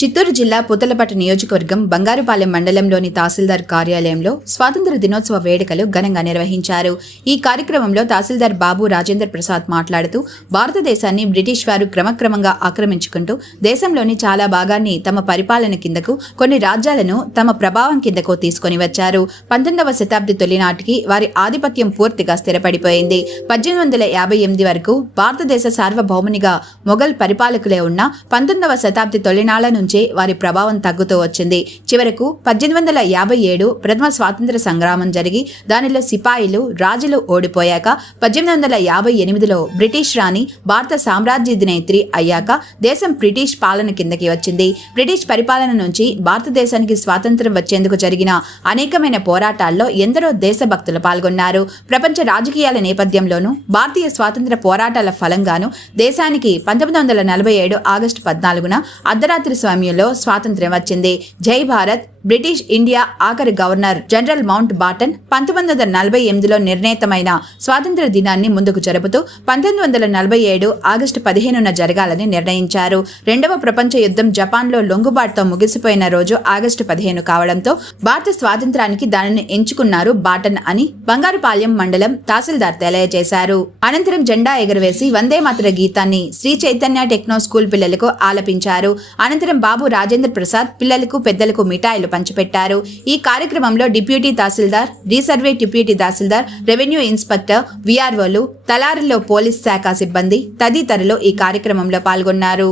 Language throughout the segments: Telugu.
చిత్తూరు జిల్లా పుతలపట్టు నియోజకవర్గం బంగారుపాలెం మండలంలోని తహసీల్దార్ కార్యాలయంలో స్వాతంత్ర దినోత్సవ వేడుకలు ఘనంగా నిర్వహించారు. ఈ కార్యక్రమంలో తహసీల్దార్ బాబు రాజేంద్ర ప్రసాద్ మాట్లాడుతూ భారతదేశాన్ని బ్రిటిష్ వారు క్రమక్రమంగా ఆక్రమించుకుంటూ దేశంలోని చాలా భాగాన్ని తమ పరిపాలన కిందకు కొన్ని రాజ్యాలను తమ ప్రభావం కిందకు తీసుకొని వచ్చారు. పంతొమ్మిదవ శతాబ్ది తొలినాటికి వారి ఆధిపత్యం పూర్తిగా స్థిరపడిపోయింది. పద్దెనిమిది వందల యాభై ఎనిమిది వరకు భారతదేశ సార్వభౌమునిగా మొఘల్ పరిపాలకులే ఉన్న పంతొమ్మిదవ శతాబ్ది తొలినాళ్ళ నుంచే వారి ప్రభావం తగ్గుతూ వచ్చింది. చివరకు పద్దెనిమిది వందల యాభై ఏడు ప్రథమ స్వాతంత్ర సంగ్రామం జరిగి దానిలో సిపాయిలు రాజులు ఓడిపోయాక పద్దెనిమిది వందల యాభై ఎనిమిదిలో బ్రిటిష్ రాణి భారత సామ్రాజ్యాధినేత్రి అయ్యాక దేశం బ్రిటిష్ పాలన కిందకి వచ్చింది. బ్రిటిష్ పరిపాలన నుంచి భారతదేశానికి స్వాతంత్రం వచ్చేందుకు జరిగిన అనేకమైన పోరాటాల్లో ఎందరో దేశభక్తులు పాల్గొన్నారు. ప్రపంచ రాజకీయాల నేపథ్యంలోనూ భారతీయ స్వాతంత్ర పోరాటాల ఫలంగాను దేశానికి పంతొమ్మిది వందల నలభై ఏడు ఆగస్టు పద్నాలుగున అర్ధరాత్రి స్వామి సమయంలో స్వాతంత్ర్యం వచ్చింది. జై భారత్ బ్రిటిష్ ఇండియా ఆఖరి గవర్నర్ జనరల్ మౌంట్ బాటన్ పంతొమ్మిది వందల నలభై ఎనిమిదిలో నిర్ణీతమైన స్వాతంత్ర దినాన్ని ముందుకు జరుపుతూ పంతొమ్మిది వందల నలభై ఏడు ఆగస్టు పదిహేనున జరగాలని నిర్ణయించారు. రెండవ ప్రపంచ యుద్ధం జపాన్లో లొంగుబాటుతో ముగిసిపోయిన రోజు ఆగస్టు పదిహేను కావడంతో భారత స్వాతంత్రానికి దానిని ఎంచుకున్నారు బాటన్ అని బంగారుపాలెం మండలం తహసీల్దార్ తెలియజేశారు. అనంతరం జెండా ఎగురవేసి వందే మాతర గీతాన్ని శ్రీ చైతన్య టెక్నో స్కూల్ పిల్లలకు ఆలపించారు. అనంతరం బాబు రాజేంద్ర ప్రసాద్ పిల్లలకు పెద్దలకు మిఠాయిలు పంచిపెట్టారు. ఈ కార్యక్రమంలో deputy tahsildar resurvey deputy tahsildar revenue inspector విఆర్ఓలు తలారిలో పోలీస్ శాఖ సిబ్బంది తదితరులు ఈ కార్యక్రమంలో పాల్గొన్నారు.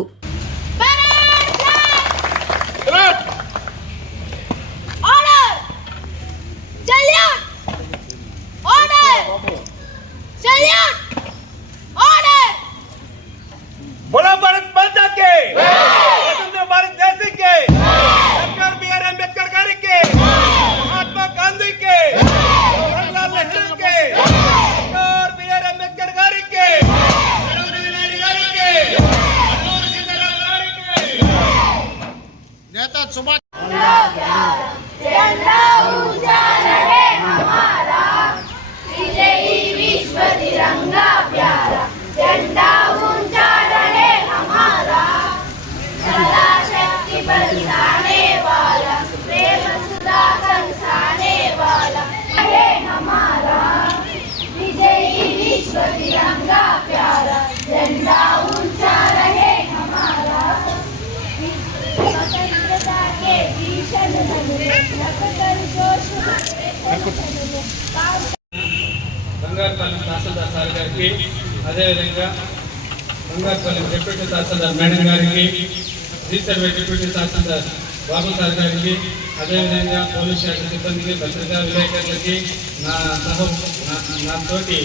સતત સુભાષ బంగారుపల్లి తహసీల్దార్ సార్ గారికి అదేవిధంగా బంగారుపల్లి డిప్యూటీ తహసీల్దార్ మేడం గారికి resurvey deputy tahsildar Babu sir గారికి అదేవిధంగా పోలీస్ శాఖ సిబ్బందికి భద్రతా విలేకరులకి నా సహ నా- తోటి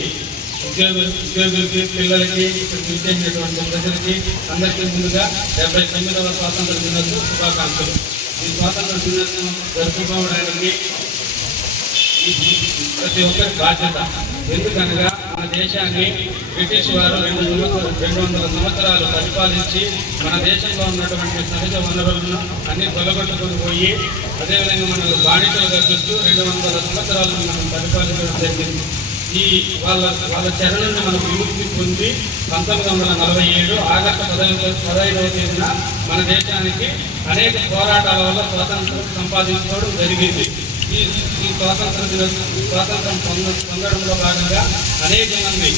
ఉద్యోగులు ఉద్యోగులకి పిల్లలకి ఇక్కడ విచ్చేసినటువంటి ప్రజలకి అందరికీ ముందుగా డెబ్బై తొమ్మిదవ స్వాతంత్ర దినోత్సవ శుభాకాంక్షలు. ఈ స్వాతంత్ర దినోత్సవం జరుపుకోవడానికి ప్రతి ఒక్కరి బాధ్యత. ఎందుకనగా మన దేశాన్ని బ్రిటిష్ వారు రెండు సంవత్సరాలు రెండు వందల సంవత్సరాలు పరిపాలించి మన దేశంలో ఉన్నటువంటి సహజ వనరులను అన్ని తొలగొట్టుకుని పోయి అదేవిధంగా మనకు బానిసలుగా చూస్తూ రెండు వందల సంవత్సరాలు మనం పరిపాలించడం జరిగింది. ఈ వాళ్ళ వాళ్ళ చరణాన్ని మనకు విముక్తి పొంది పంతొమ్మిది వందల నలభై ఏడు ఆగస్టు పదహైదు పదహైదవ తేదీన మన దేశానికి అనేక పోరాటాల వల్ల స్వాతంత్రం సంపాదించుకోవడం జరిగింది. ఈ ఈ స్వాతంత్ర దిన ఈ స్వాతంత్రం పొంద పొందడంలో భాగంగా అనేక మంది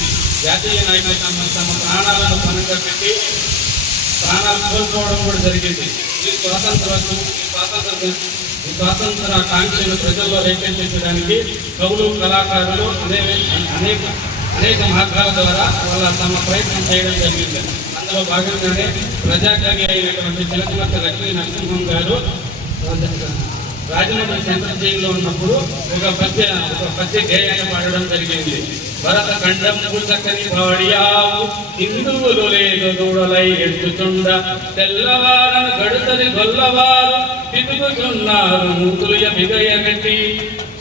జాతీయ నాయకులు తమ తమ ప్రాణాలను పనంగా పెట్టి ప్రాణాలు కోల్పోవడం కూడా జరిగింది. ఈ స్వాతంత్రం ఈ స్వాతంత్ర ఈ స్వాతంత్ర కాంక్షను ప్రజల్లో రేకెత్తించడానికి కవులు కళాకారులు అనేక అనేక అనేక మార్గాల ద్వారా వాళ్ళ తమ ప్రయత్నం చేయడం జరిగింది. అందులో భాగంగానే ప్రజాకవి అయినటువంటి చిలకమర్తి లక్ష్మీ నరసింహం గారు రాజమండ్రి సెంట్రల్ జైల్లో ఉన్నప్పుడు ఒక పద్య ఒక పద్య గేయాన్ని పాడడం జరిగింది. భరత ఖండం చక్కని పాడియావు హిందువులు లేదు దూడలై ఎత్తుచుండ తెల్లవారను గడుసరి గొల్లవారు పితుకుచున్నారు మూతులు బిగయ గట్టి.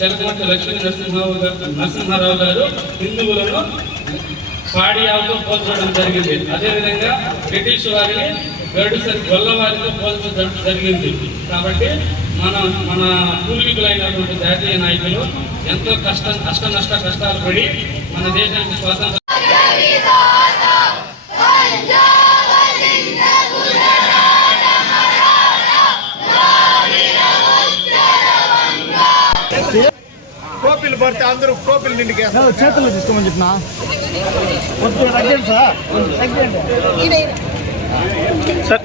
చలకమట్టి లక్ష్మీ నరసింహరావు గారు నరసింహారావు గారు హిందువులను పాడియావుతో పోల్చడం జరిగింది. అదేవిధంగా బ్రిటిష్ వారిని గడుసరి గొల్లవారితో పోల్చడం జరిగింది. కాబట్టి మన మన పూర్వీకులైనటువంటి జాతీయ నాయకులు ఎంతో కష్టం కష్ట నష్ట కష్టాలు పడి మన దేశానికి స్వాతంత్ర కోపిలు పడితే అందరూ కోపిలు నిండికే చేతుల్లో తీసుకోమని చెప్పిన? తగ్గండి sir. తగ్గండి sir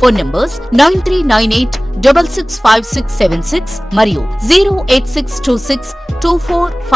phone numbers nine three nine eight double six five six seven six మరియు zero eight six two six two four